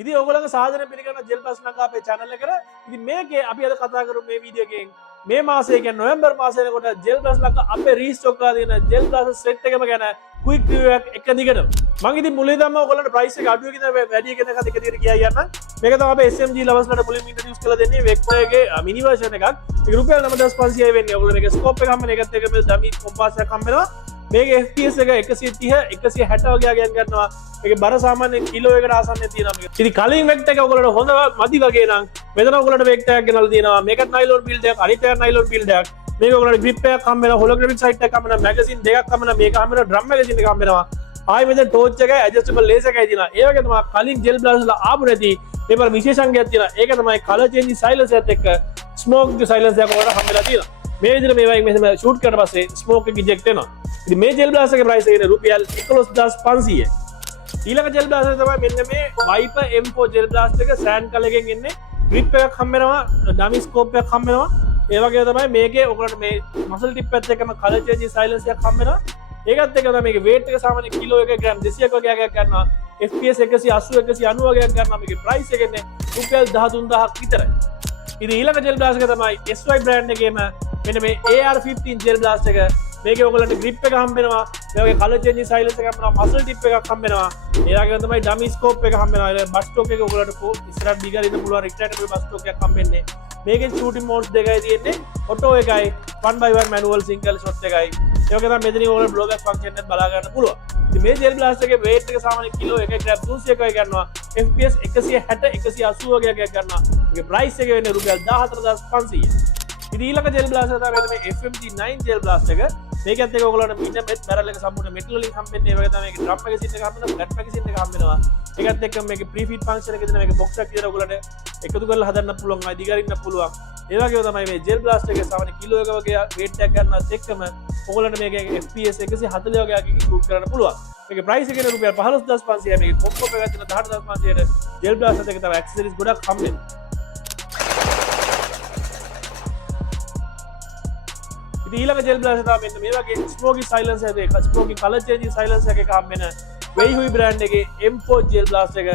ඉතින් ඔයගොල්ලන්ගේ සාදරයෙන් පිළිගන්න ජෙල් ප්ලස් ලංකා අපේ channel එකට. ඉතින් මේකේ අපි අද කතා කරමු මේ වීඩියෝ එකෙන් මේ මාසයේ කියන්නේ නොවැම්බර් මාසයේ කොට ජෙල් ප්ලස් ලංකා අපේ රීස්ටොක් කරලා තියෙන ජෙල් ප්ලස් සෙට් එකම ගැන ක්වික් රිවිව් එකක් එක දිගටම. මම ඉතින් මුලින්ම තමයි ඔයගොල්ලන්ට ප්‍රයිස් එක අඩුවකින් වැඩි එකෙන් එක දිගට කියයි යන්න. මේක තමයි අපේ SMG lovers ලට මුලින්ම ඉන්ට්‍රොඩියුස් කරලා දෙන්නේ වෙක්ටර් එකේ මිනි version එකක්. ඒක රුපියල් 9500යි වෙන්නේ. ඔයගොල්ලෝ මේක ස්කෝප් එක හම්බෙන එකත් එක්ක මේ ඩමි කොම්පාස් එකක් හම්බෙනවා. මේක FPS එක 130 160 වගේ ගෑන් ගන්නවා. මේකේ බර සාමාන්‍යයෙන් කිලෝ එකට ආසන්න තියෙනවා මේක. ඉතින් කලින් වෙක්ටර් එක ඔයගොල්ලන්ට හොඳ මදි වගේ නම් මෙතන ඔයගොල්ලන්ට වෙක්ටර් එකක් ගෙනල්ලා තියෙනවා. මේකත් නයිලොන් බිල්ඩ් එකක්, අනිත් එක නයිලොන් බිල්ඩ් එකක්. මේක ඔයගොල්ලන්ට grip එකක් හම්බ වෙනවා, holographic sight එකක් හම්බ වෙනවා, magazine දෙකක් හම්බ වෙනවා, මේක හම්බ වෙනවා, drum magazine එකක් හම්බ වෙනවා. ආයි මෙතන torch එකයි adjustable laser එකයි තියෙනවා. ඒ වගේ තමයි කලින් gel blast වල ආපු නැති මේවල විශේෂංගයක් තියෙනවා. ඒක තමයි color change silencer එකත් එක්ක smoke silencer එකක් ඔයාලට හම්බ වෙලා තියෙනවා. මේ විදිහට මේවා මෙහෙම shoot කරලා පස්සේ smoke එක eject වෙනවා. ඉතින් මේ gel blast එකේ price එක රුපියල් 11500යි. ඊළඟ gel blast එක තමයි මෙන්න මේ Viper M4 gel blast එක sand color එකෙන් එන්නේ. grip එකක් හම්බ වෙනවා, dummy scope එකක් හම්බ වෙනවා. ඒ වගේ තමයි මේකේ ඔයගොල්ලන්ට මේ muscle tip එකත් එක්කම color change silencer එකක් හම්බ වෙනවා. ඒකත් එක්ක තමයි මේකේ weight එක සාමාන්‍ය කිලෝ 1 ග්‍රෑම් 200ක් වගේ එකක් ගන්නවා. FPS 180 190 වගේ එකක් ගන්නවා. මේකේ price එක එන්නේ රුපියල් 13000ක් විතරයි. ඉතින් ඊළඟ gel blast එක තමයි SY brand එකේම මෙන්න මේ AR15 gel blast එක. මේකේ ඔයගොල්ලන්ට grip එක හම්බ වෙනවා. මේ වගේ color change silencer එකක් හම්බ වෙනවා. muscle tip එකක් හම්බ වෙනවා. ඒ වගේම තමයි dummy scope එක හම්බ වෙනවා. බස් ස්ටොක් එක ඔයගොල්ලන්ට ඉස්සරහට bigger ඉන්න පුළුවන් retractable බස් ස්ටොක් එකක් හම්බ වෙන්නේ. මේකේ shooting modes දෙකයි තියෙන්නේ. auto එකයි 1x1 manual single shot එකයි. ඒ වගේ තමයි මෙතනින් ඔයගොල්ලෝ blowback function එකත් බලා ගන්න පුළුවන්. ඉතින් මේ gel blast එකේ weight එක සාමාන්‍ය කිලෝ 1 ග්‍රෑම් 300ක් වගේ ගන්නවා. FPS 160 180 වගේ එකක් ගන්නවා. මේකේ price එක වෙන්නේ රුපියල් 14500යි. ඉතින් ඊළඟ gel blast එක තමයි මේ FMG9 gel blast එක. මේකත් එක්ක ඔයගොල්ලන්ට ඉන්න මෙත් බැරල් එක සම්පූර්ණ මෙටල් වලින් හම්බෙන්නේ. ඒ වගේ තමයි මේකේ drum magazine එක හම්බෙනවා, flat magazine එක හම්බෙනවා. ඒකත් එක්ක මේකේ pre-feed function එක දෙන මේකේ box එකක් විතර ඔයගොල්ලන්ට එකතු කරලා හදන්න පුළුවන්, අය දිගරින්න පුළුවන්. ඒ වගේම තමයි මේ gel blast එකේ සාමාන්‍ය කිලෝ 1 වගේ weight එකක් ගන්නවත් එක්කම ඔයගොල්ලන්ට මේකේ FPS 140 වගේ එකකින් shoot කරන්න පුළුවන්. මේකේ price එක රුපියල් 15500යි. මේකේ කොම්බෝ එකක් තියෙන 18500ට gel blast එකේ තව accessories ගොඩක් හම්බෙනවා. ඉතින් ඊළඟ gel blast එක තමයි මේ වගේ smoky silencer එකක smoky color changing silencer එකක හම්බෙන Weihui brand එකේ M4 gel blast එක.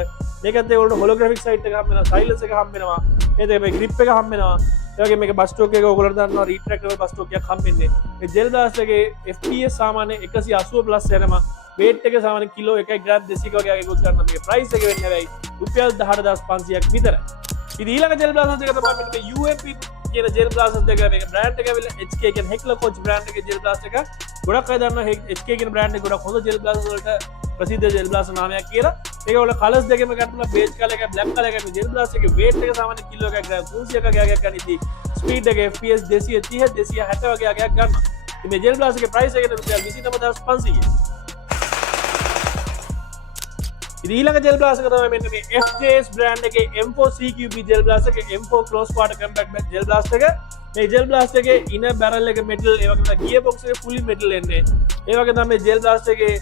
මේකත් ඒ වලට holographic sight එක හම්බ වෙනවා, silencer එක හම්බ වෙනවා. එතකොට මේ grip එක හම්බ වෙනවා. ඒ වගේ මේක bus stop එක ඔයගොල්ලෝ දන්නවා retractable bus stop එකක් හම්බෙන්නේ. මේ gel blast එකේ FPS සාමාන්‍ය 180 plus යනවා. weight එක සාමාන්‍ය කිලෝ 1 ග්‍රෑම් 200ක වගේ එකකුත් ගන්න. මේකේ price එක වෙන්නේ හැබැයි රුපියල් 18500ක් විතරයි. ඉතින් ඊළඟ gel blast එක තමයි මේ UMP කියන gel blast එක. මේක brand එක ඇවිල්ලා HK කියන Heckler Koch brand එකේ gel blast එක. ගොඩක් අය දන්නවා HK කියන brand එක ගොඩක් හොඳ gel blast වලට ප්‍රසිද්ධ gel blast නාමයක් කියලා. ඒක වල කලර්ස් දෙකම ගන්න පුළුවන්, beige color එකයි black color එකයි. gel blast එකේ weight එක සාමාන්‍ය කිලෝ 1 ග්‍රෑම් 300ක වගේ එකක් ගන්න. ඉතින් speed එක FPS 230 260 වගේ එකක් ගන්නවා. ඉතින් මේ gel blast එකේ price එක රුපියල් 29500යි. ඉතින් ඊළඟ gel blast එක තමයි මෙන්න මේ FJS brand එකේ M4 CQB gel blast එක. M4 close quarter compact gel blast එක. මේ gel blast එකේ inner barrel එක metal, ඒ වගේම gear box එක fully metal එන්නේ. ඒ වගේ තමයි gel blast එකේ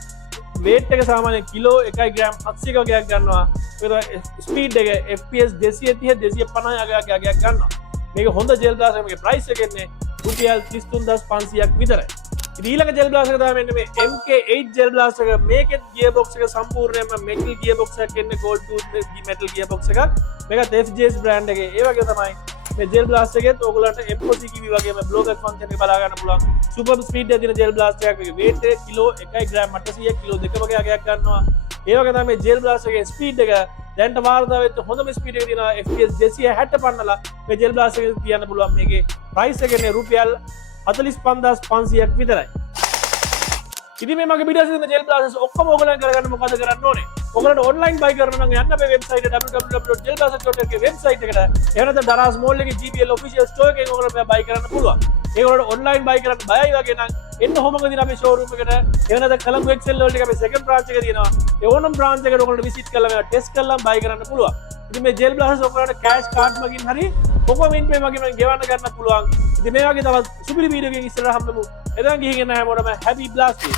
weight එක සාමාන්‍ය කිලෝ 1 ග්‍රෑම් 700ක වගේ එකක් ගන්නවා. ඒක speed එක FPS 230 250 වගේ එකක් ගන්නවා. මේක හොඳ gel blast එකක්. මේකේ price එක එන්නේ රුපියල් 33500ක් විතරයි. ඉතින් ඊළඟ gel blast එක තමයි මෙන්න මේ MK8 gel blast එක. මේකෙත් gear box එක සම්පූර්ණයෙන්ම metal gear box එකක් එන්නේ, gold tooth metal gear box එකක්. මේකත් FJS brand එකේ. ඒ වගේ තමයි මේ gel blast එකෙත් ඔයගොල්ලන්ට M4 CQB වගේම blowback function එක බලා ගන්න පුළුවන්. super speed එකේ තියෙන gel blast එකක්. මේකේ weight එක කිලෝ 1 ග්‍රෑම් 800 කිලෝ 2 වගේ එකක් ගන්නවා. ඒ වගේ තමයි gel blast එකේ speed එක දැන්ට වාර්තා වෙච්ච හොඳම speed එක තියෙනවා FPS 260 පන්නලා මේ gel blast එක කියන්න පුළුවන්. මේකේ price එක නේ රුපියල් 45500ක් විතරයි. ඉතින් මේ මගේ වීඩියෝස් එකේ gel blast ඔක්කොම ඔයගොල්ලන් කරගන්න මොකද කරන්න ඕනේ? ඔයගොල්ලන්ට online buy කරන්න නම් යන්න අපේ website www.gelblast.lk website එකට. එහෙම නැත්නම් දරාස් mall එකේ GBL official store එකෙන් ඔයගොල්ලෝ buy කරන්න පුළුවන්. ඒගොල්ලෝ online buy කරන්න බයයි වගේ නම් එන්න හොමගදී අපේ showroom එකට. එහෙම නැත්නම් කොළඹ excel වලට අපේ second branch එක තියෙනවා. ඒ ඕනම branch එකට ඔයගොල්ලෝ visit කරලා මේවා test කරලා buy කරන්න පුළුවන්. ඉතින් මේ gel blast ඔයගොල්ලන්ට cash card මගින් හරි කොකෝමින් pay මගින් ගෙවන්න ගන්න පුළුවන්. ඉතින් මේ වගේ තවත් සුපිරි වීඩියෝ එකකින් ඉස්සරහ හම්බෙමු. එදන් ගිහින් එන්න හැමෝටම happy blasting.